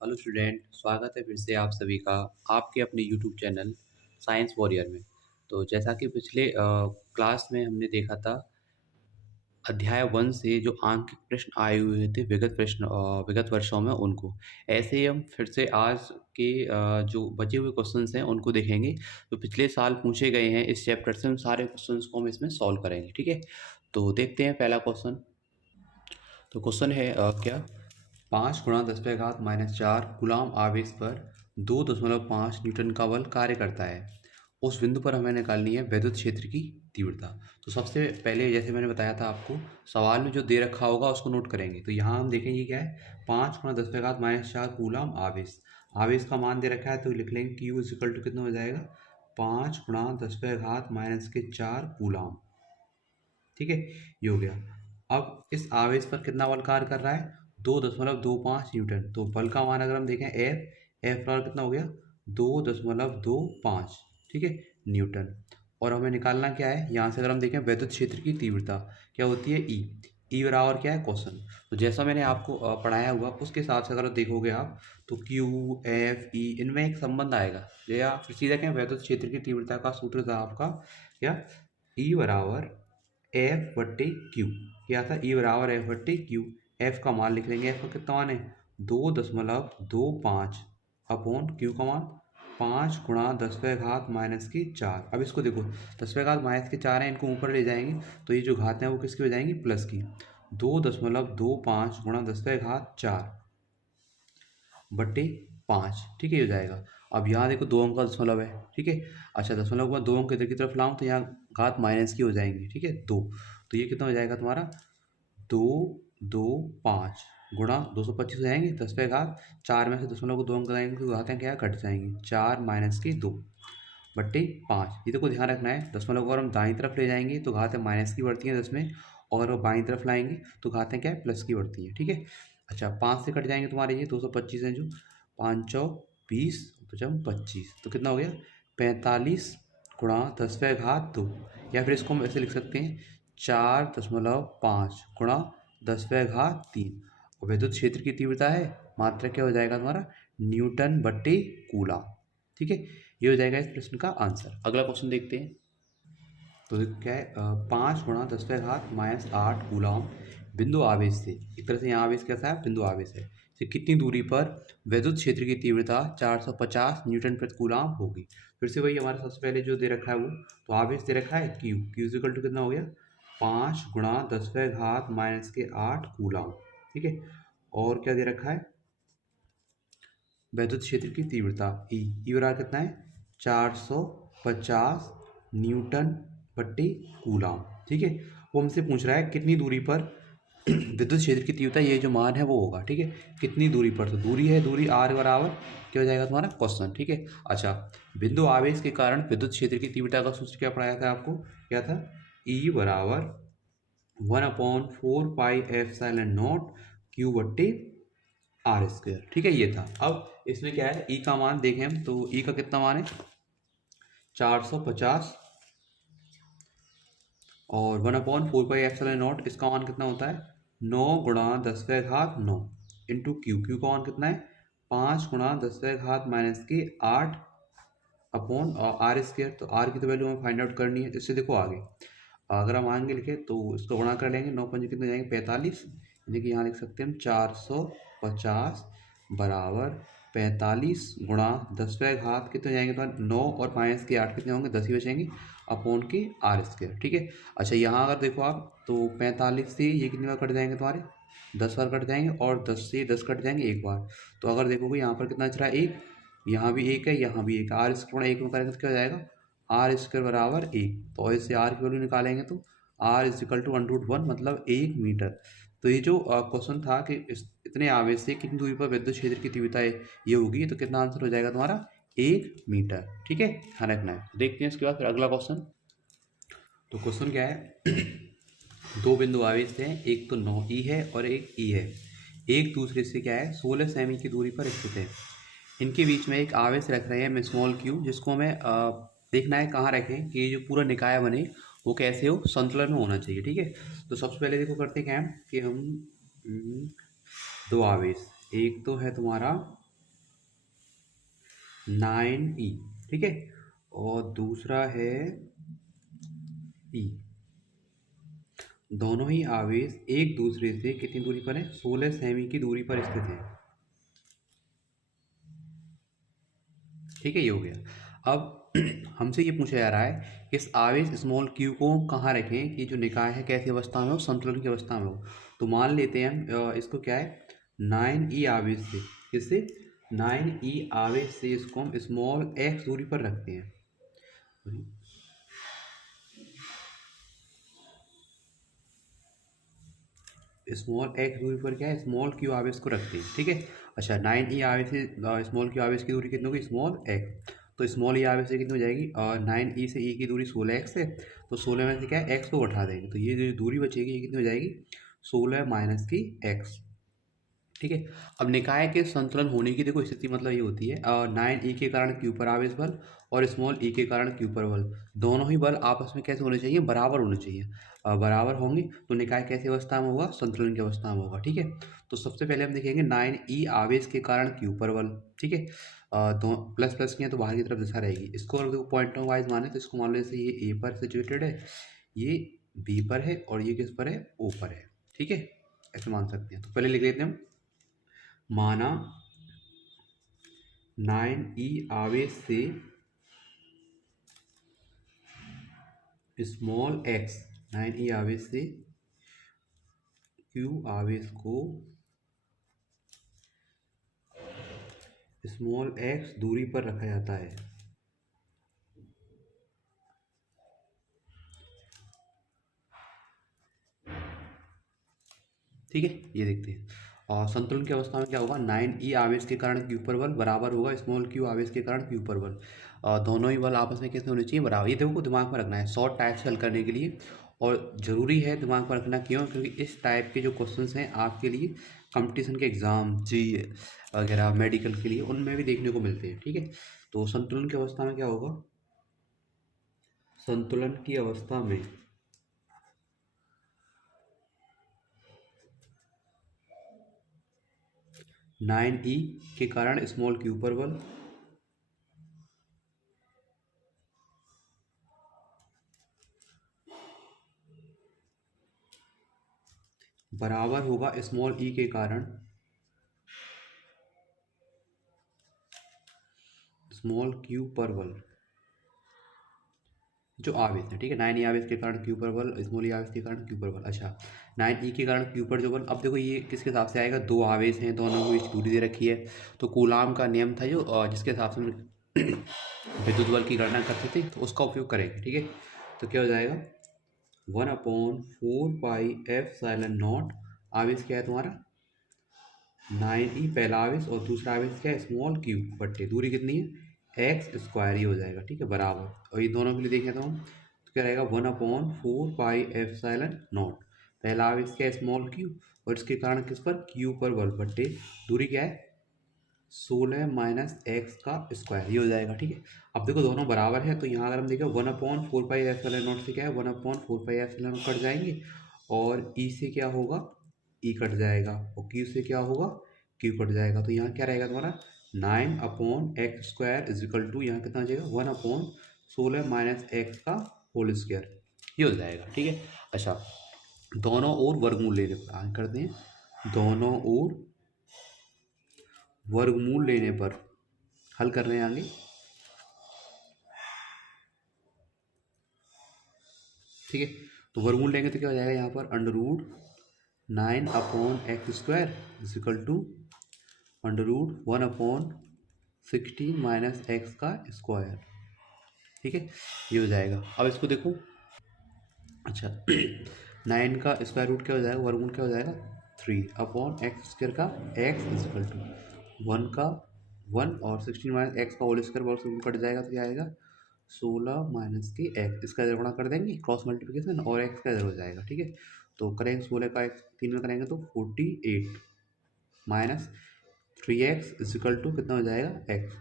Hello student, स्वागत है फिर से आप सभी का आपके अपने यूट्यूब चैनल साइंस वॉरियर में। तो जैसा कि पिछले क्लास में हमने देखा था, अध्याय 1 से जो आंकिक प्रश्न आए हुए थे विगत वर्षों में उनको, ऐसे ही हम फिर से आज के जो बचे हुए क्वेश्चंस हैं उनको देखेंगे। तो पिछले साल पूछे गए हैं इस चैप्टर से, उन सारे क्वेश्चंस को हम इसमें सॉल्व करेंगे। ठीक है, तो देखते हैं पहला क्वेश्चन। तो क्वेश्चन है क्या 5 × 10⁻⁴ गुलाम आवेश पर 2.5 न्यूटन का बल कार्य करता है। उस बिंदु पर हमें निकालनी है विद्युत क्षेत्र की तीव्रता। तो सबसे पहले जैसे मैंने बताया था आपको, सवाल में जो दे रखा होगा उसको नोट करेंगे। तो यहाँ हम देखेंगे क्या है, 5 × 10⁻⁴ गुलाम आवेश। आवेश का मान दे रखा है तो लिख लेंगे Q इक्वल टू कितना हो जाएगा, 5 × 10⁻⁴ गुलाम। ठीक है, ये हो गया। अब इस आवेश पर कितना बल कार्य कर रहा है, 2.25 न्यूटन। तो बल का मान अगर हम देखें एफ बराबर कितना हो गया, 2.25, ठीक है, न्यूटन। और हमें निकालना क्या है, यहाँ से अगर हम देखें विद्युत क्षेत्र की तीव्रता क्या होती है, ई बराबर क्या है, क्वेश्चन। तो जैसा मैंने आपको पढ़ाया हुआ उसके हिसाब से अगर देखोगे आप, तो क्यू एफ ई इनमें एक संबंध आएगा। या फिर सीधा क्या, विद्युत क्षेत्र की तीव्रता का सूत्र था आपका क्या, ई बराबर एफ बट्टे क्यू। क्या था, ई बराबर एफ बट्टे क्यू। एफ का मान लिख लेंगे, एफ का कितना मान है, 2.25 अपॉन क्यू का मान 5 × 10⁻⁻⁴। अब इसको देखो, 10⁻⁻⁴ है, इनको ऊपर ले जाएंगे तो ये जो घात है वो किसकी हो जाएंगी, प्लस की। 2.25 × 10⁻⁴ बट्टे 5, ठीक है, ये हो जाएगा। अब यहाँ देखो 2 अंक का दशमलव है, ठीक है। अच्छा, दशमलव के बाद 2 अंक इधर की तरफ लाऊं तो यहाँ घात माइनस की हो जाएंगी, ठीक है, 2। तो ये कितना हो जाएगा तुम्हारा, 225 गुणा 225 हो जाएंगे, 10⁻⁴ में से दशमलव को 2 अंक लगाएंगे तो घातें क्या घट जाएंगी, 4 माइनस की 2 बट्टे 5। ये तो को ध्यान रखना है, दशमलव को अगर हम दाईं तरफ ले जाएंगे तो घातें माइनस की बढ़ती हैं 10 में, और वो बाईं तरफ लाएंगे तो घातें क्या है, प्लस की बढ़ती हैं, ठीक है। अच्छा, 5 से कट जाएंगे तुम्हारे, ये 225 हैं जो, 520 पचम 25, तो कितना हो गया, 45 गुणा 10⁻²। या फिर इसको हम ऐसे लिख सकते हैं, 4.5 गुणा 10⁻³ और विद्युत क्षेत्र की तीव्रता है, मात्रा क्या हो जाएगा तुम्हारा, न्यूटन बट्टे कूलम। ठीक है, ये हो जाएगा इस प्रश्न का आंसर। अगला क्वेश्चन देखते हैं। तो क्या है, 5 × 10⁻⁻8 कूलम बिंदु आवेश से, एक तरह से यहाँ आवेश कैसा है, बिंदु आवेश है, से कितनी दूरी पर विद्युत क्षेत्र की तीव्रता 450 न्यूटन प्रति कूलम होगी। फिर से वही हमारे सबसे पहले जो दे रखा है वो, तो आवेश दे रखा है क्यू इक्वल टू कितना हो गया, 5 × 10⁻⁻8 कूलम, ठीक है। और क्या दे रखा है, विद्युत क्षेत्र की तीव्रता ई बराबर कितना है, 450 न्यूटन बट्टे कूलम, ठीक है। वो हमसे पूछ रहा है कितनी दूरी पर विद्युत क्षेत्र की तीव्रता, ये जो मान है वो होगा, ठीक है, कितनी दूरी पर। तो दूरी है, दूरी आर बराबर क्या हो जाएगा तुम्हारा, क्वेश्चन, ठीक है। अच्छा, बिंदु आवेश के कारण विद्युत क्षेत्र की तीव्रता का सूत्र क्या पढ़ाया था आपको, क्या था, ई बराबर 1/4πε0 क्यू बट्टे r², ठीक है, ये था। अब इसमें क्या है, ई का मान देखें हम तो ई का कितना मान है, 450, और 1/4πε0 इसका मान कितना होता है, 9 × 10⁻9 इंटू क्यू का मान कितना है, 5 × 10⁻⁻8 अपॉन r²। तो r की तो वैल्यू हमें फाइंड आउट करनी है। इससे देखो आगे अगर हम आगे लिखे तो इसको गुणा कर लेंगे, 9 पंजे कितने जाएंगे, 45, यानी कि यहाँ लिख सकते हैं हम 450 बराबर 45 गुणा 10⁻⁷ कितने जाएंगे तुम्हारे, 9 और माइनस के 8 कितने होंगे, 10 ही बचेंगे, अपॉन के r², ठीक है। अच्छा, यहाँ अगर देखो आप तो 45 से ये कितनी बार कट जाएंगे तुम्हारे, 10 बार कट जाएंगे, और 10 से 10 कट जाएंगे एक बार। तो अगर देखोगे यहाँ पर कितना बच रहा है, एक, यहाँ भी एक है, यहाँ भी एक, r² एक में करेंगे तो क्या हो जाएगा, r² बराबर 1। तो इससे r की वैल्यू निकालेंगे तो r इक्वल टू 1/1 मतलब 1 मीटर। तो ये जो क्वेश्चन था कि इतने आवेश से कितनी दूरी पर विद्युत क्षेत्र की तीव्रता ये होगी, तो कितना आंसर हो जाएगा तुम्हारा, 1 मीटर, ठीक है, ध्यान रखना है। देखते हैं इसके बाद फिर अगला क्वेश्चन। तो क्वेश्चन क्या है दो बिंदु आवेश हैं, एक तो 9e है और एक e है, एक दूसरे से क्या है 16 सेमी की दूरी पर स्थित है। इनके बीच में एक आवेश रख रहे हैं स्मॉल क्यू, जिसको हमें देखना है कहाँ रखें कि ये जो पूरा निकाय बने वो कैसे हो, संतुलन में होना चाहिए, ठीक है। तो सबसे पहले देखो करते क्या है कि हम दो आवेश, एक तो है तुम्हारा 9e, ठीक है। और दूसरा है e। दोनों ही आवेश एक दूसरे से कितनी दूरी पर है? 16 सेमी की दूरी पर स्थित है, ठीक है। ये हो गया। अब हमसे ये पूछा जा रहा है कि इस आवेश स्मॉल क्यू को कहाँ रखें कि जो निकाय है कैसी अवस्था में हो? संतुलन की अवस्था में हो। तो मान लेते हैं हम इसको क्या है, 9e आवेश से, किससे? 9e आवेश से इसको हम स्मॉल x दूरी पर रखते हैं। स्मॉल x दूरी पर क्या है, स्मॉल क्यू आवेश को रखते हैं, ठीक है। अच्छा, 9e आवेश से स्मॉल क्यू आवेश की दूरी कितनी होगी? Small x। तो स्मॉल ई आवेश से कितनी हो जाएगी? 9e से e की दूरी 16x है, तो 16 में से क्या है, x को उठा देंगे, तो ये जो दूरी बचेगी ये कितनी हो जाएगी? 16 माइनस की x, ठीक है। अब निकाय के संतुलन होने की देखो स्थिति मतलब ये होती है, 9e के कारण q पर आवेश बल और स्मॉल e के कारण q पर बल, दोनों ही बल आपस में कैसे होने चाहिए? बराबर होने चाहिए। बराबर होंगे तो निकाय कैसी अवस्था में होगा? संतुलन की अवस्था में होगा, ठीक है। तो सबसे पहले हम देखेंगे 9e आवेश के कारण q पर बल, ठीक है। तो प्लस प्लस किया तो बाहर की तरफ दिशा रहेगी। इसको अगर देखो पॉइंटों वाइज माने तो इसको मान लो जैसे ये a पर सिचुएटेड है, ये b पर है और ये किस पर है? o पर है, ठीक है। ऐसे मान सकते हैं। तो पहले लिख लेते हैं हम, माना 9e आवेश से स्मॉल x, 9e आवेश से q आवेश को स्मॉल x दूरी पर रखा जाता है। ठीक है, ये देखते हैं। और संतुलन की अवस्था में क्या होगा? 9e आवेश के कारण q पर बल बराबर होगा स्मॉल q आवेश के कारण q पर बल। दोनों ही बल आपस में कैसे होने चाहिए? बराबर। ये देखो दिमाग में रखना है शॉर्ट टाइप से हल करने के लिए, और ज़रूरी है दिमाग में रखना। क्यों? क्योंकि इस टाइप के जो क्वेश्चंस हैं आपके लिए कंपटीशन के एग्ज़ाम, जी वगैरह, मेडिकल के लिए, उनमें भी देखने को मिलते हैं, ठीक है। तो संतुलन की अवस्था में क्या होगा? संतुलन की अवस्था में 9e के कारण स्मॉल q पर बल बराबर होगा स्मॉल e के कारण स्मॉल q पर बल, जो आवेश है, ठीक है। 9e आवेश के कारण q पर बल, स्मॉल e आवेश के कारण q पर बल। अच्छा, 9e के कारण q पर जो बल, अब देखो ये किसके हिसाब से आएगा? दो आवेश हैं, दोनों को बीच दूरी दे रखी है, तो कूलाम का नियम था जो जिसके हिसाब से विद्युत बल की गणना करते थे, तो उसका उपयोग करेंगे, ठीक है। तो क्या हो जाएगा? 1/4πε0। आवेश क्या है तुम्हारा? 9e पहला आवेश, और दूसरा आवेश क्या है? स्मॉल q बट्टे दूरी कितनी है? एक्स स्क्वायर, ही हो जाएगा, ठीक है, बराबर। और ये दोनों के लिए देखें तो हम, तो क्या रहेगा? 1/4πε0। पहला आवेश क्या है? स्मॉल q, और इसके कारण किस पर? q पर बल बट्टे दूरी क्या है? 16 माइनस एक्स का स्क्वायर, ये हो जाएगा, ठीक है। अब देखो दोनों बराबर है, तो यहाँ अगर हम देखें 1/4πε0 से क्या है? 1/4πε0 कट जाएंगे, और ई से क्या होगा? ई कट जाएगा, और क्यू से क्या होगा? क्यू कट जाएगा। तो यहाँ क्या रहेगा तुम्हारा? 9/x² इजिकल टू, यहाँ कितना हो जाएगा? 1/16 माइनस एक्स का होल स्क्वायर, ये हो जाएगा, ठीक है। अच्छा, दोनों ओर वर्गमूल लेने पर आगे करते हैं। दोनों ओर वर्गमूल लेने पर हल कर रहे हैं आगे, ठीक है। तो वर्गमूल लेंगे तो क्या हो जाएगा यहाँ पर? √9/x² is equal to √1/16 minus X का स्क्वायर, ठीक है, ये हो जाएगा। अब इसको देखो। अच्छा, 9 का स्क्वायर रूट क्या हो जाएगा? वर्गमूल क्या हो जाएगा? 3/x² का x इजिकल टू 1 का 1, और 16 माइनस एक्स का होल स्क्वायर, वर्ग से कट जाएगा तो क्या आएगा? 16 माइनस की एक्स, इसका इधर गुणा कर देंगे, क्रॉस मल्टीप्लिकेशन, और एक्स का इधर हो जाएगा, ठीक है। तो करेंगे 16 का एक्स 3 में करेंगे तो 48 माइनस 3x इजिकल टू कितना हो जाएगा? एक्स,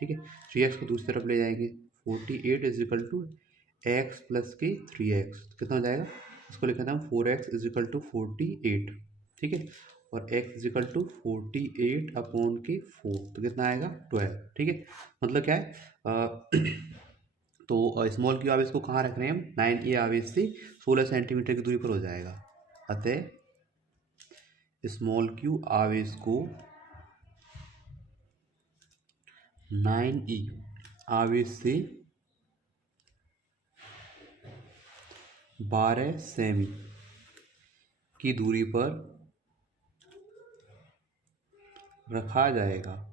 ठीक है। 3x को दूसरी तरफ ले जाएंगे, 48 इजिकल टू एक्स प्लस के 3x, कितना हो जाएगा? इसको लिखा था हम 4x इजिकल टू 48, ठीक है। और x इजिकल टू 48 अपॉन के 4, तो कितना आएगा 12। ठीक है, मतलब क्या है तो स्मॉल क्यू आवेश को कहाँ रख रहे हैं हम, 9a आवेश से 16 सेंटीमीटर की दूरी पर हो जाएगा। अतः स्मॉल क्यू आवेश को 9e आवेश से 12 सेमी की दूरी पर रखा जाएगा।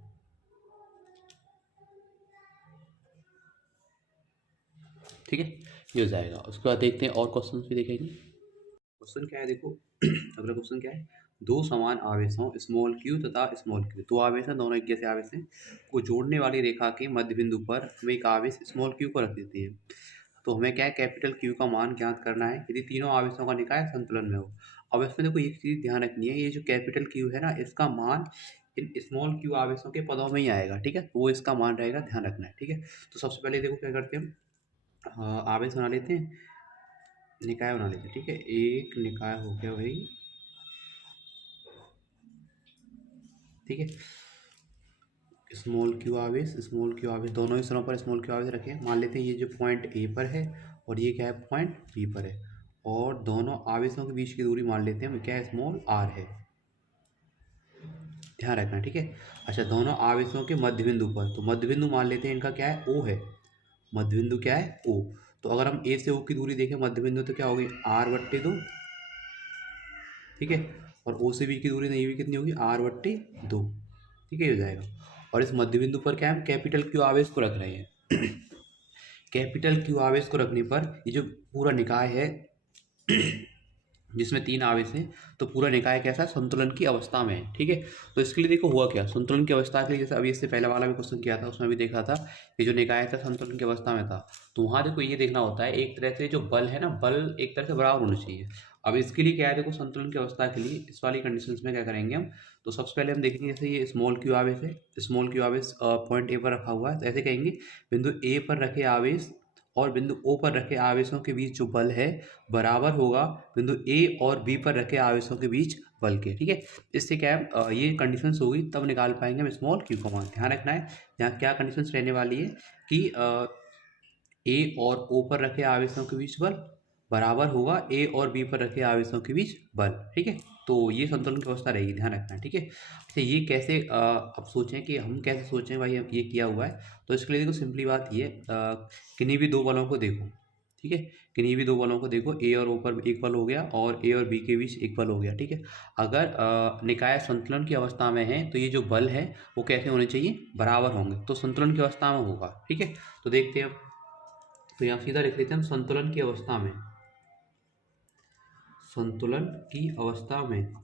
ठीक है, ये हो जाएगा। उसके बाद देखते हैं और क्वेश्चन भी देखेंगे। क्वेश्चन क्या है देखो अगला क्वेश्चन क्या है, दो समान आवेशों स्मॉल क्यू तथा स्मॉल क्यू, दो आवेश हैं, दोनों एक जैसे आवेश हैं, को जोड़ने वाली रेखा के मध्य बिंदु पर हम एक आवेश स्मॉल क्यू को रख देते हैं। तो हमें क्या है, कैपिटल क्यू का मान ज्ञात करना है यदि तीनों आवेशों का निकाय संतुलन में हो। अब इसमें देखो एक चीज़ ध्यान रखनी है, ये जो कैपिटल क्यू है ना, इसका मान इन स्मॉल क्यू आवेशों के पदों में ही आएगा। ठीक है, वो इसका मान रहेगा, ध्यान रखना है। ठीक है, तो सबसे पहले देखो क्या करते हैं हम, आवेश बना लेते हैं, निकाय बना लेते हैं। ठीक है, एक निकाय हो गया भाई। ठीक है, स्मॉल क्यू आवेश दोनों ही स्थानों पर स्मॉल क्यू आवेश रखें। मान लेते हैं ये जो पॉइंट ए पर है और ये क्या है, पॉइंट बी पर है, और दोनों आवेशों के बीच की दूरी मान लेते हैं क्या है, स्मॉल आर है। ध्यान रखना। ठीक है, अच्छा, दोनों आवेशों के मध्य बिंदु पर, तो मध्य बिंदु मान लेते हैं इनका क्या है, ओ है। मध्य बिंदु क्या है, ओ। तो अगर हम ए से ओ की दूरी देखें मध्य बिंदु, तो क्या होगी, r/2। ठीक है, और ओ से बी की दूरी नहीं भी कितनी होगी, r/2। ठीक है, ये हो जाएगा। और इस मध्य बिंदु पर क्या है, हम कैपिटल क्यू आवेश को रख रहे हैं। कैपिटल क्यू आवेश को रखने पर ये जो पूरा निकाय है जिसमें तीन आवेश हैं, तो पूरा निकाय कैसा है, संतुलन की अवस्था में है। ठीक है, तो इसके लिए देखो हुआ क्या, संतुलन की अवस्था के लिए, जैसे अभी इससे पहले वाला भी क्वेश्चन किया था उसमें भी देखा था कि जो निकाय था संतुलन की अवस्था में था। तो वहाँ देखो ये देखना होता है, एक तरह से जो बल है ना, बल एक तरह से बराबर होना चाहिए। अब इसके लिए क्या है, देखो संतुलन की अवस्था के लिए इस वाली कंडीशन में क्या करेंगे हम, तो सबसे पहले हम देखेंगे, जैसे ये स्मॉल क्यू आवेश है, स्मॉल क्यू आवेश पॉइंट ए पर रखा हुआ है, तो ऐसे कहेंगे बिंदु ए पर रखे आवेश और बिंदु ओ पर रखे आवेशों के बीच जो बल है बराबर होगा बिंदु ए और बी पर रखे आवेशों के बीच बल के। ठीक है, इससे क्या है, ये कंडीशंस होगी तब निकाल पाएंगे हम स्मॉल क्यू का मान। ध्यान रखना है, यहाँ क्या कंडीशंस रहने वाली है कि ए और ओ पर रखे आवेशों के बीच बल बराबर होगा ए और बी पर रखे आवेशों के बीच बल। ठीक है, तो ये संतुलन की अवस्था रहेगी, ध्यान रखना है। ठीक है, अच्छा, ये कैसे अब सोचें कि हम कैसे सोचें भाई, हम ये किया हुआ है, तो इसके लिए देखो सिंपली बात ये, किन्हीं भी दो बलों को देखो। ठीक है, किन्हीं भी दो बलों को देखो, ए और ओ पर एक बल हो गया और ए और बी के बीच एक बल हो गया। ठीक है, अगर निकाय संतुलन की अवस्था में है तो ये जो बल है वो कैसे होने चाहिए, बराबर होंगे, तो संतुलन की अवस्था में होगा। ठीक है, तो देखते हैं, तो यहाँ सीधा लिख लेते हैं हम, संतुलन की अवस्था में, संतुलन की अवस्था में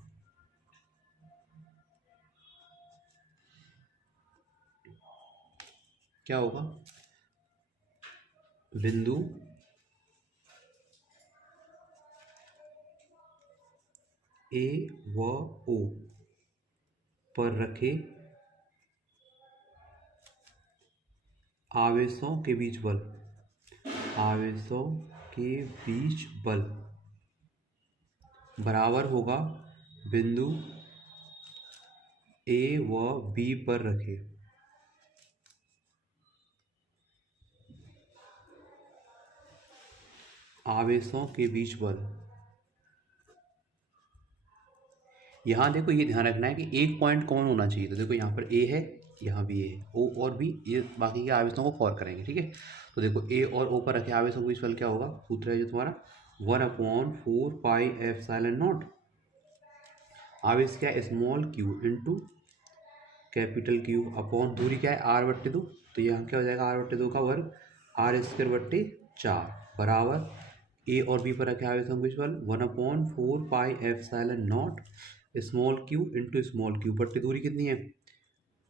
क्या होगा, बिंदु ए व ओ पर रखे आवेशों के बीच बल, आवेशों के बीच बल बराबर होगा बिंदु ए व बी पर रखे आवेशों के बीच बल। यहाँ देखो ये ध्यान रखना है कि एक पॉइंट कौन होना चाहिए, तो देखो यहाँ पर ए है, यहाँ भी ए है, ओ और बी, ये बाकी के आवेशों को फॉर करेंगे। ठीक है, तो देखो ए और ओ पर रखे आवेशों के बीच बल क्या होगा, सूत्र है जो तुम्हारा 1/4πε0। आवेश क्या है, small q into capital Q upon दूरी क्या है, r/2, तो यहाँ क्या हो जाएगा, r/2 का वर्ग r² / 4 बराबर ए और बी पर रखे आवेशों के बीच बल 1/4πε0 small q into small q, बट्टी दूरी कितनी है,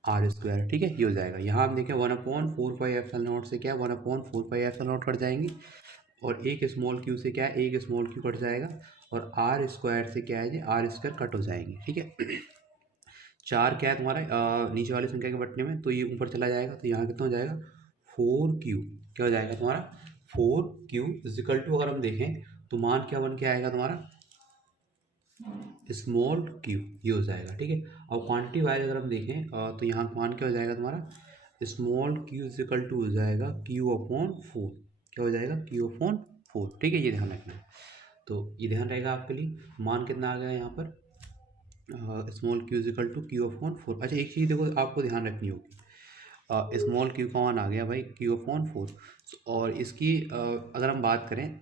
r²। ठीक है, ये हो जाएगा। यहाँ हम देखें 1/4πε0 से क्या है, 1/4πε0 कट जाएंगे, और एक स्मॉल क्यू से क्या है, एक स्मॉल क्यू कट जाएगा, और r² से क्या है जी, r² कट हो जाएंगे। ठीक है, 4 क्या है तुम्हारा नीचे वाली संख्या के बटने में, तो ये ऊपर चला जाएगा, तो यहाँ कितना हो जाएगा 4q, क्या हो जाएगा तुम्हारा 4q इजिकल टू, अगर हम देखें तो मान क्या बन के आएगा तुम्हारा, स्मॉल क्यू, ये हो जाएगा। ठीक है, और क्वांटिटी वाइज अगर हम देखें तो यहाँ मान क्या हो जाएगा तुम्हारा, small Q is equal to हो जाएगा क्यू अपॉन फोर। क्या हो जाएगा, क्यू अपॉन फोर। ठीक है, ये ध्यान रखना है, तो ये ध्यान रहेगा आपके लिए। मान कितना आ गया यहाँ पर, small Q is equal to Q upon four. अच्छा, एक चीज़ देखो आपको ध्यान रखनी होगी, स्मॉल क्यू का मान आ गया भाई क्यू अपॉन फोर, और इसकी अगर हम बात करें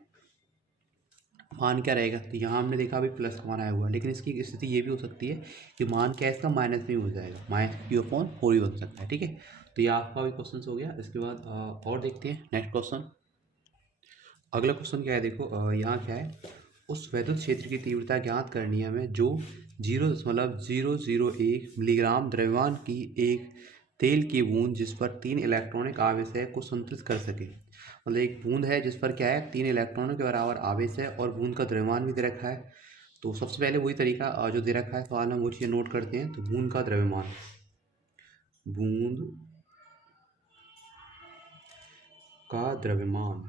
मान क्या रहेगा, तो यहाँ हमने देखा अभी प्लस का मान आया हुआ है, लेकिन इसकी स्थिति ये भी हो सकती है कि मान क्या है इसका माइनस भी हो जाएगा, माइनस क्यू अपॉन फोर भी बन सकता है। ठीक है, तो ये आपका भी क्वेश्चन हो गया। इसके बाद और देखते हैं नेक्स्ट क्वेश्चन। अगला क्वेश्चन क्या है, देखो यहाँ क्या है, उस वैद्युत क्षेत्र की तीव्रता ज्ञात करनी है हमें जो 0.001 मिलीग्राम द्रव्यमान की एक तेल की बूंद जिस पर 3 इलेक्ट्रॉनिक आवेश है को संतुलित कर सके। मतलब एक बूंद है जिस पर क्या है 3 इलेक्ट्रॉनों के बराबर आवेश है और बूंद का द्रव्यमान भी दे रखा है। तो सबसे पहले वही तरीका जो दे रखा है सवाल में वो चीज़ नोट करते हैं। तो बूंद का द्रव्यमान, बूंद का द्रव्यमान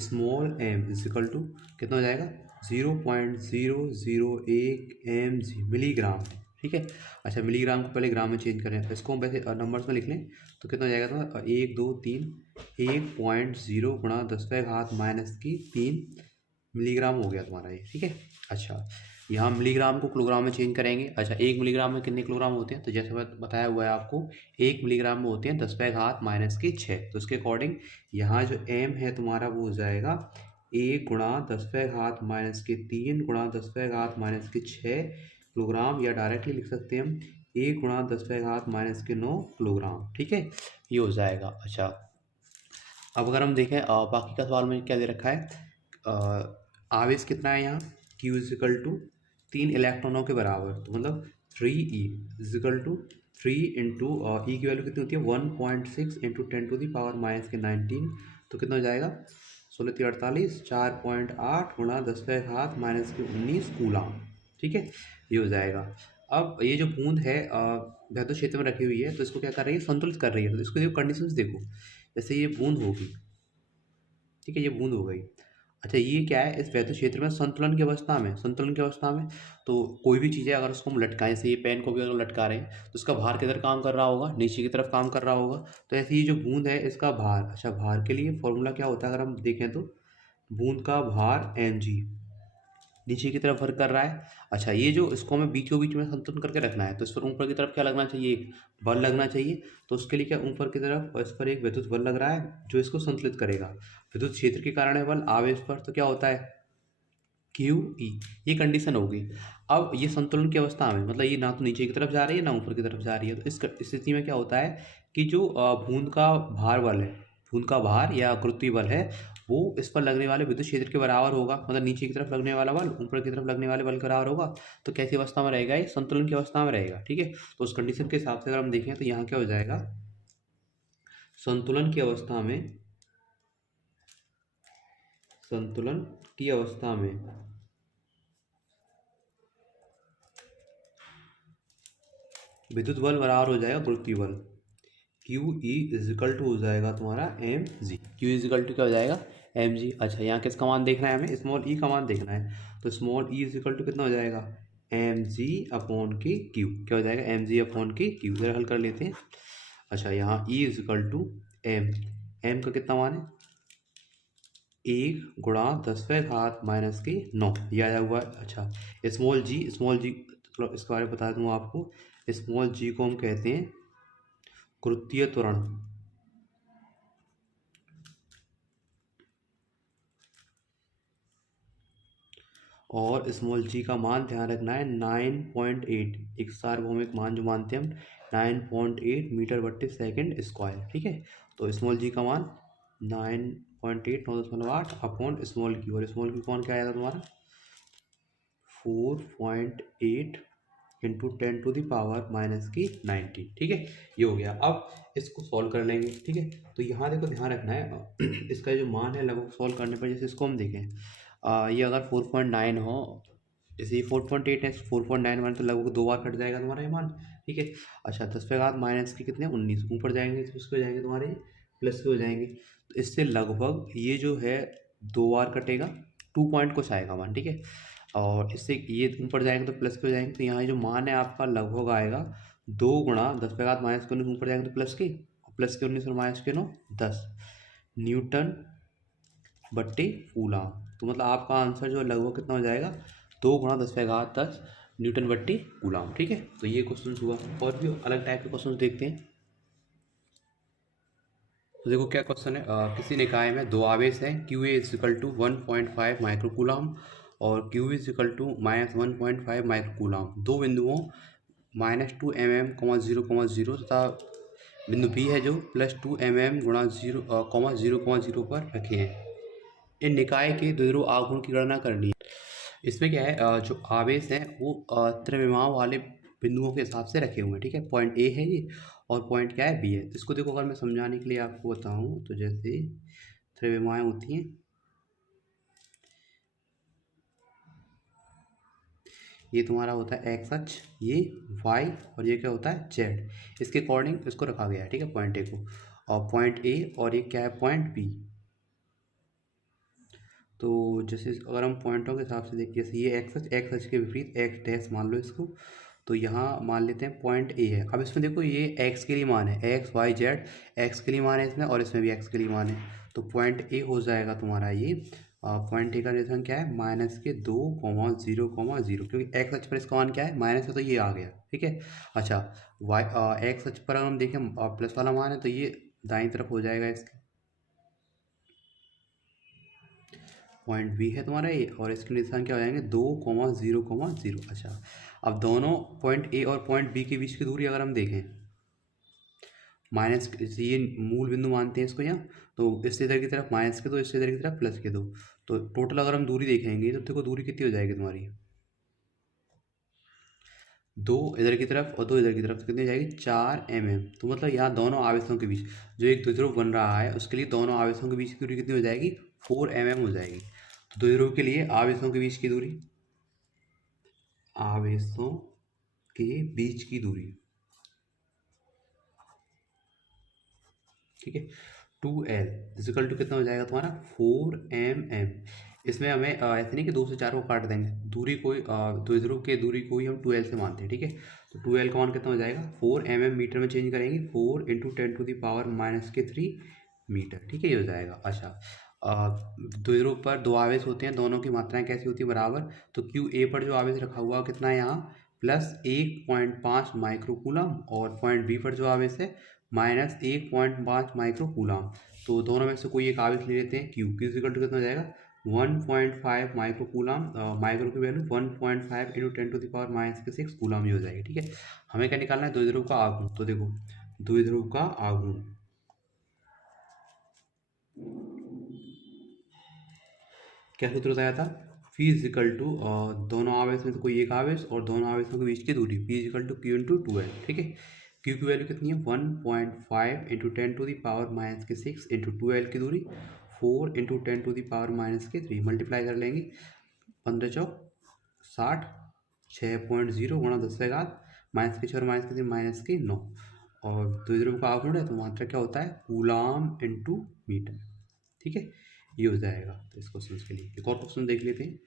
small M is equal to कितना हो जाएगा, 0.001 mg मिलीग्राम। ठीक है, अच्छा मिलीग्राम को पहले ग्राम में चेंज करें, तो इसको हम वैसे नंबर्स में लिख लें तो कितना हो जाएगा, तो 1 2 3 1.0 गुणा 10⁻³ मिलीग्राम हो गया तुम्हारा ये। ठीक है, अच्छा यहाँ मिलीग्राम को किलोग्राम में चेंज करेंगे। अच्छा, 1 मिलीग्राम में कितने किलोग्राम होते हैं, तो जैसे बताया हुआ है आपको 1 मिलीग्राम में होते हैं 10⁻⁻⁶। तो उसके अकॉर्डिंग यहाँ जो m है तुम्हारा वो हो जाएगा 1 गुणा 10⁻³ गुणा 10⁻⁶ किलोग्राम, या डायरेक्टली लिख सकते हैं हम 1 गुणा 10⁻⁹ किलोग्राम। ठीक है, ये हो जाएगा। अच्छा, अब अगर हम देखें बाकी का सवाल में क्या दे रखा है, आवेश कितना है यहाँ, Q इज इक्वल टू 3 इलेक्ट्रॉनों के बराबर, तो मतलब 3E is equal to 3 into e की वैल्यू कितनी होती है 1.6 इंटू 10⁻⁻⁹ तो कितना हो जाएगा 16 3 48 4.8 गुणा 10⁻⁻19 कूलाम। ठीक है, ये हो जाएगा। अब ये जो बूंद है वैद्युत क्षेत्र में रखी हुई है, तो इसको क्या कर रही है, संतुलित कर रही है। तो इसको देखो कंडीशंस देखो, जैसे ये बूंद होगी, ठीक है, ये बूंद हो गई। अच्छा, ये क्या है, इस वैद्युत क्षेत्र में संतुलन की अवस्था में, संतुलन की अवस्था में तो कोई भी चीज़ है अगर उसको हम लटकाएं, जैसे ये पेन को भी अगर लटका रहे हैं तो उसका भार किधर काम कर रहा होगा, नीचे की तरफ काम कर रहा होगा। तो ऐसे ये जो बूंद है इसका भार, अच्छा भार के लिए फॉर्मूला क्या होता है अगर हम देखें तो बूंद का भार mg, नीचे की तरफ वर्क कर रहा है। अच्छा, ये जो इसको हमें बीचों बीच में संतुलन करके रखना है, तो इस पर ऊपर की तरफ क्या लगना चाहिए, एक बल लगना चाहिए। तो उसके लिए क्या ऊपर की तरफ इस पर एक विद्युत बल लग रहा है जो इसको संतुलित करेगा। विद्युत क्षेत्र के कारण है बल, आवेश पर तो क्या होता है क्यू ई, ये कंडीशन होगी। अब ये संतुलन की अवस्था में, मतलब ये ना तो नीचे की तरफ जा रही है ना ऊपर की तरफ जा रही है, तो इस स्थिति में क्या होता है कि जो बूंद का भार बल है, बूंद का भार या गुरुत्वीय बल है, वो इस पर लगने वाले विद्युत क्षेत्र के बराबर होगा। मतलब नीचे की तरफ लगने वाला बल ऊपर की तरफ लगने वाले बल के बराबर होगा। तो कैसी अवस्था में रहेगा, ये संतुलन की अवस्था में रहेगा। ठीक है, तो उस कंडीशन के हिसाब से अगर हम देखें तो यहाँ क्या हो जाएगा, संतुलन की अवस्था में, संतुलन की अवस्था में विद्युत बल बराबर हो जाएगा गुरुत्वीय बल, Q E is equal to हो जाएगा तुम्हारा M G. Q is equal to क्या हो जाएगा एम जी। अच्छा, यहाँ किसका मान देखना है हमें, स्मॉल ई का मान देखना है। तो small E is equal to कितना हो जाएगा एम जी अपॉन की क्यू। क्या हो जाएगा एम जी अपॉन की क्यू, इधर हल कर लेते हैं। अच्छा, यहाँ E is equal to M, M का कितना मान है 1 गुणा 10⁻⁻⁹ ये आया हुआ है। अच्छा, स्मॉल जी, स्मॉल जी चलो इसके बारे में बता दूँ आपको, स्मॉल जी को हम कहते हैं गुरुत्वीय त्वरण। और स्मॉल जी का मान ध्यान रखना है 9.8, एक सार्वभौमिक मान जो मानते हैं हम 9.8 मीटर बट्टे सेकंड स्क्वायर। ठीक है, तो स्मॉल जी का मान 9.8 9.8 अपॉन स्मॉल क्यू, और स्मॉल क्यू कौन क्या आएगा तुम्हारा 4.8 इंटू 10⁻⁻⁹। ठीक है, ये हो गया। अब इसको सॉल्व कर लेंगे। ठीक है, तो यहाँ देखो ध्यान रखना है इसका जो मान है लगभग सॉल्व करने पर, जैसे इसको हम देखें ये अगर 4.9 हो, जैसे ये 4.8 है, 4.9 मान तो लगभग 2 बार कट जाएगा तुम्हारा ये मान। ठीक है, अच्छा 10⁻⁻ के कितने 19 ऊपर जाएंगे तो उसके हो जाएंगे तुम्हारे प्लस के हो जाएंगे। तो इससे लगभग ये जो है 2 बार कटेगा, 2 पॉइंट कुछ आएगा मान, ठीक है। और इससे ये ऊपर जाएंगे तो प्लस के हो जाएंगे, तो यहाँ जो मान है आपका लगभग आएगा 2 × 10⁻⁹ ऊपर जाएंगे तो प्लस के, और प्लस के 19 और माइनस के 9 10 न्यूटन बट्टे कूलाम। तो मतलब आपका आंसर जो लगभग कितना हो जाएगा 2 × 10⁻10 न्यूटन बट्टे कूलाम, ठीक है। तो ये क्वेश्चन हुआ। और भी अलग टाइप के क्वेश्चन देखते हैं। तो देखो क्या क्वेश्चन है, किसी निकाय में दो आवेश हैं, क्यू ए इजिकल टू 1.5 माइक्रोकूलाम और क्यू इजिकल टू -1.5 माइक्रोकूलाम। दो बिंदुओं -2 mm, 0,0 तथा बिंदु बी है जो +2 mm गुणा 0,0 पर रखे हैं। इन निकाय के द्विध्रुव आघूर्ण की गणना करनी है। इसमें क्या है, जो आवेश हैं वो त्रिविमाओं वाले बिंदुओं के हिसाब से रखे हुए हैं, ठीक है। पॉइंट ए है ये और पॉइंट क्या है बी है। तो इसको देखो, अगर मैं समझाने के लिए आपको बताऊं तो जैसे त्रिविमाएं होती हैं, ये तुम्हारा होता है एक्स अक्ष, ये वाई, और ये क्या होता है जेड। इसके अकॉर्डिंग इसको रखा गया है, ठीक है, पॉइंट ए को। और पॉइंट ए और ये क्या है पॉइंट बी। तो जैसे अगर हम पॉइंटों के हिसाब से देखिए, जैसे ये एक्स अक्ष के विपरीत एक्स डैश मान लो इसको, तो यहाँ मान लेते हैं पॉइंट ए है। अब इसमें देखो ये एक्स के लिए मान है, एक्स वाई जेड एक्स के लिए मान है इसमें, और इसमें भी एक्स के लिए मान है। तो पॉइंट ए हो जाएगा तुम्हारा ये, पॉइंट ए का निर्देशांक क्या है -2,0,0, क्योंकि एक्स अक्ष पर इसका मान क्या है माइनस है, तो ये आ गया, ठीक है। अच्छा, वाई एक्स अक्ष पर अगर हम देखें प्लस वाला मान है, तो ये दाईं तरफ हो जाएगा इसके, पॉइंट बी है तुम्हारा ये, और इसके निशान क्या हो जाएंगे 2,0,0। अच्छा, अब दोनों पॉइंट ए और पॉइंट बी के बीच की दूरी अगर हम देखें, माइनस, ये मूल बिंदु मानते हैं इसको यहाँ, तो इससे इधर की तरफ माइनस के दो, इससे इधर की तरफ प्लस के दो, तो टोटल अगर हम दूरी देखेंगे तो देखो दूरी कितनी हो जाएगी तुम्हारी, 2 इधर की तरफ और 2 इधर की तरफ, तो कितनी हो जाएगी 4 mm। तो मतलब यहाँ दोनों आवेशों के बीच जो एक द्विध्रुव बन रहा है उसके लिए दोनों आवेशों के बीच की दूरी कितनी हो जाएगी 4 mm हो जाएगी। तो द्विध्रुव के लिए आवेशों के बीच की दूरी, आवेशों के बीच की दूरी, ठीक है, 2L इजिकल टू कितना हो जाएगा तुम्हारा 4 mm। इसमें हमें ऐसे नहीं कि 2 से 4 को काट देंगे, दूरी कोई द्विध्रुव के दूरी को ही हम 2L से मानते हैं, ठीक है। तो 2L का मान कितना हो जाएगा 4 mm, मीटर में चेंज करेंगे 4 × 10⁻³ मीटर, ठीक है, ये हो जाएगा। अच्छा, द्विध्रुव पर दो आवेश होते हैं, दोनों की मात्राएं कैसी होती है बराबर। तो क्यू ए पर जो आवेश रखा हुआ कितना है यहाँ +1.5 माइक्रोकूलम, और पॉइंट बी पर जो आवेश है -1.5 माइक्रोकूलम। तो दोनों में से कोई एक आवेश ले लेते हैं, क्यू इक्वल टू कितना हो जाएगा 1.5 माइक्रोकूलम, माइक्रो की वैल्यू 1.5 × 10⁻⁶ कूलम ही हो जाएगी, ठीक है। हमें क्या निकालना है द्विध्रुव का आघूर्ण। तो देखो द्विध्रुव का आघूर्ण क्या सूत्र बताया था, P इजिकल टू दोनों आवेश में तो कोई एक आवेश और दोनों आवेशों के बीच की दूरी, P is equal to Q × 2L, ठीक है। Q की वैल्यू कितनी है 1.5 × 10⁻⁶ इंटू 2L की दूरी 4 × 10⁻⁻3, मल्टीप्लाई कर लेंगे 15 चौक 60, 6.0 × 10⁻⁻⁻3 और -3 और द्विध्रुव का आघूर्ण है तो मात्रा क्या होता है कूलाम इंटू मीटर, ठीक है, ये हो जाएगा। तो इस क्वेश्चन के लिए एक और क्वेश्चन देख लेते हैं।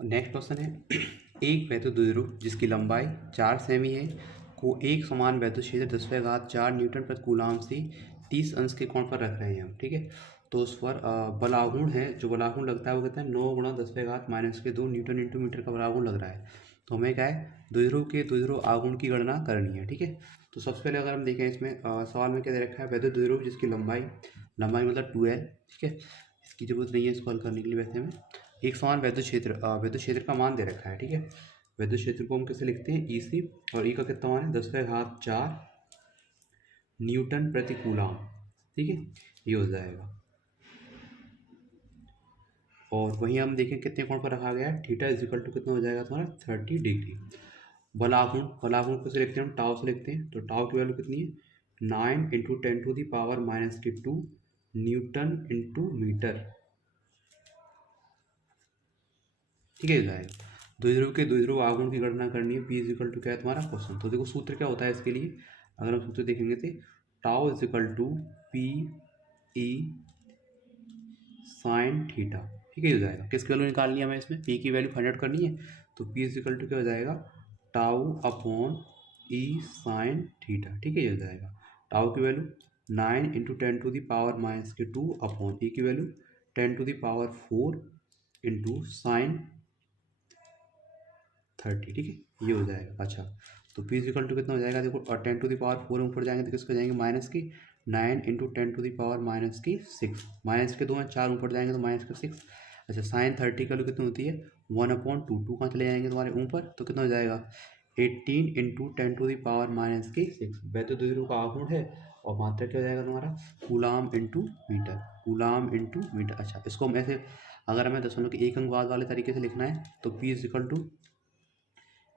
नेक्स्ट क्वेश्चन है एक वैद्युत द्विध्रुव जिसकी लंबाई 4 सेमी है को एक समान वैद्युत क्षेत्र 10⁴ न्यूटन प्रति कूलाम से 30 अंश के कोण पर रख रहे हैं हम, ठीक है। तो उस पर बल आघूर्ण है, जो बल आघूर्ण लगता है वो कहते हैं 9 × 10⁻⁻2 न्यूटन इंटू मीटर का बल आघूर्ण लग रहा है। तो हमें क्या है द्विध्रुव के द्विध्रुव आघूर्ण की गणना करनी है, ठीक है। तो सबसे पहले अगर हम देखें इसमें सवाल में क्या दे रखा है वैद्युत द्विध्रुव जिसकी लंबाई मतलब 2L, ठीक है, इसकी जरूरत नहीं है इसको हल करने के लिए। वैसे में एक समान वैद्युत क्षेत्र का मान दे रखा है, ठीक है। वैद्युत क्षेत्र को हम कैसे लिखते हैं EC, और E का कितना मान है 10⁴ न्यूटन प्रति कूलाम, ठीक है, ये हो जाएगा। और वहीं हम देखें कितने कोण पर रखा गया है, थीटा इजिकल टू कितना हो जाएगा तुम्हारा 30 डिग्री। बल आघूर्ण को से लिखते हैं हम टाव से लिखते हैं, तो टाव की वैल्यू कितनी है 9 × 10⁻⁻2 न्यूटन इंटू मीटर, ठीक है, जाएगा। द्विध्रुव के द्विध्रुव आघूर्ण की गणना करनी है, P इजिकल टू क्या है तुम्हारा क्वेश्चन। तो देखो सूत्र क्या होता है इसके लिए, अगर हम सूत्र देखेंगे तो tau is equal to P e sine theta, ठीक है, हो जाएगा। किसकी वैल्यू निकालनी है हमें इसमें, पी की वैल्यू फाइंड आउट करनी है, तो पी इज इक्वल टू क्या हो जाएगा, टाउ अपॉन ई साइन थीटा, ठीक है, ये हो जाएगा। टाउ की वैल्यू 9 इंटू 10⁻⁻2 अपॉन ई की वैल्यू 10⁻4 इंटू साइन 30, ठीक है, ये हो जाएगा। अच्छा, तो पी इजिकल टू कितना हो जाएगा, देखो 10⁻4 ऊपर जाएंगे तो किसको जाएंगे, माइनस की 9 इंटू 10⁻⁻6, माइनस के 2 हैं, 4 ऊपर जाएंगे तो माइनस के 6। अच्छा, साइन 30 का वैल्यू कितनी होती है, 1/2, 2 कहाँ चले जाएंगे तुम्हारे ऊपर, तो कितना हो जाएगा 18 इंटू 10⁻⁻6। वैसे तो 0 का आउटपुट है और मात्रा क्या हो जाएगा तुम्हारा, coulomb into metre, coulomb into metre. अच्छा, इसको हम ऐसे अगर हमें दशमलव के एक अंक बाद वाले तरीके से लिखना है तो पी इजिकल टू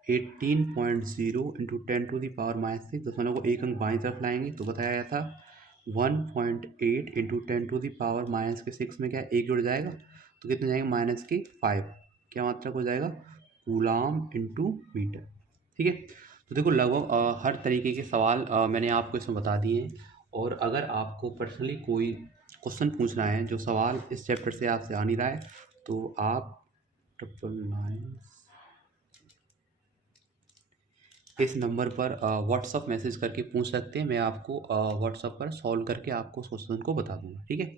18.0 इंटू 10⁻⁻6, दशमलव को एक अंक बाईं तरफ लाएंगे तो बताया गया था 1.8 इंटू 10⁻⁻6 में क्या है, एक जुड़ जाएगा तो कितने जाएंगे, -5, क्या मात्रक हो जाएगा, कूलाम इंटू मीटर, ठीक है। तो देखो लगभग हर तरीके के सवाल मैंने आपको इसमें बता दिए हैं, और अगर आपको पर्सनली कोई क्वेश्चन पूछना है जो सवाल इस चैप्टर से आपसे आ नहीं रहा है तो आप 999 इस नंबर पर व्हाट्सअप मैसेज करके पूछ सकते हैं, मैं आपको व्हाट्सअप पर सॉल्व करके आपको उस क्वेश्चन को बता दूंगा, ठीक है।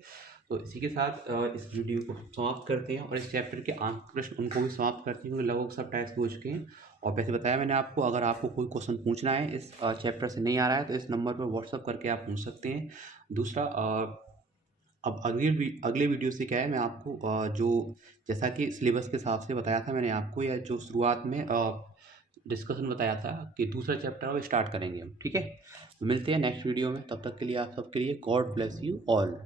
तो इसी के साथ इस वीडियो को समाप्त करते हैं और इस चैप्टर के आंख प्रश्न उनको भी समाप्त करते हैं क्योंकि लगभग सब टेस्ट हो चुके हैं। और वैसे बताया मैंने आपको, अगर आपको कोई क्वेश्चन पूछना है इस चैप्टर से नहीं आ रहा है तो इस नंबर पर व्हाट्सअप करके आप पूछ सकते हैं। दूसरा, अब अगले वीडियो से क्या है, मैं आपको जो जैसा कि सिलेबस के हिसाब से बताया था मैंने आपको, या जो शुरुआत में डिस्कशन बताया था कि दूसरा चैप्टर वो स्टार्ट करेंगे हम, ठीक है। मिलते हैं नेक्स्ट वीडियो में, तब तक के लिए आप सबके लिए गॉड ब्लेस यू ऑल।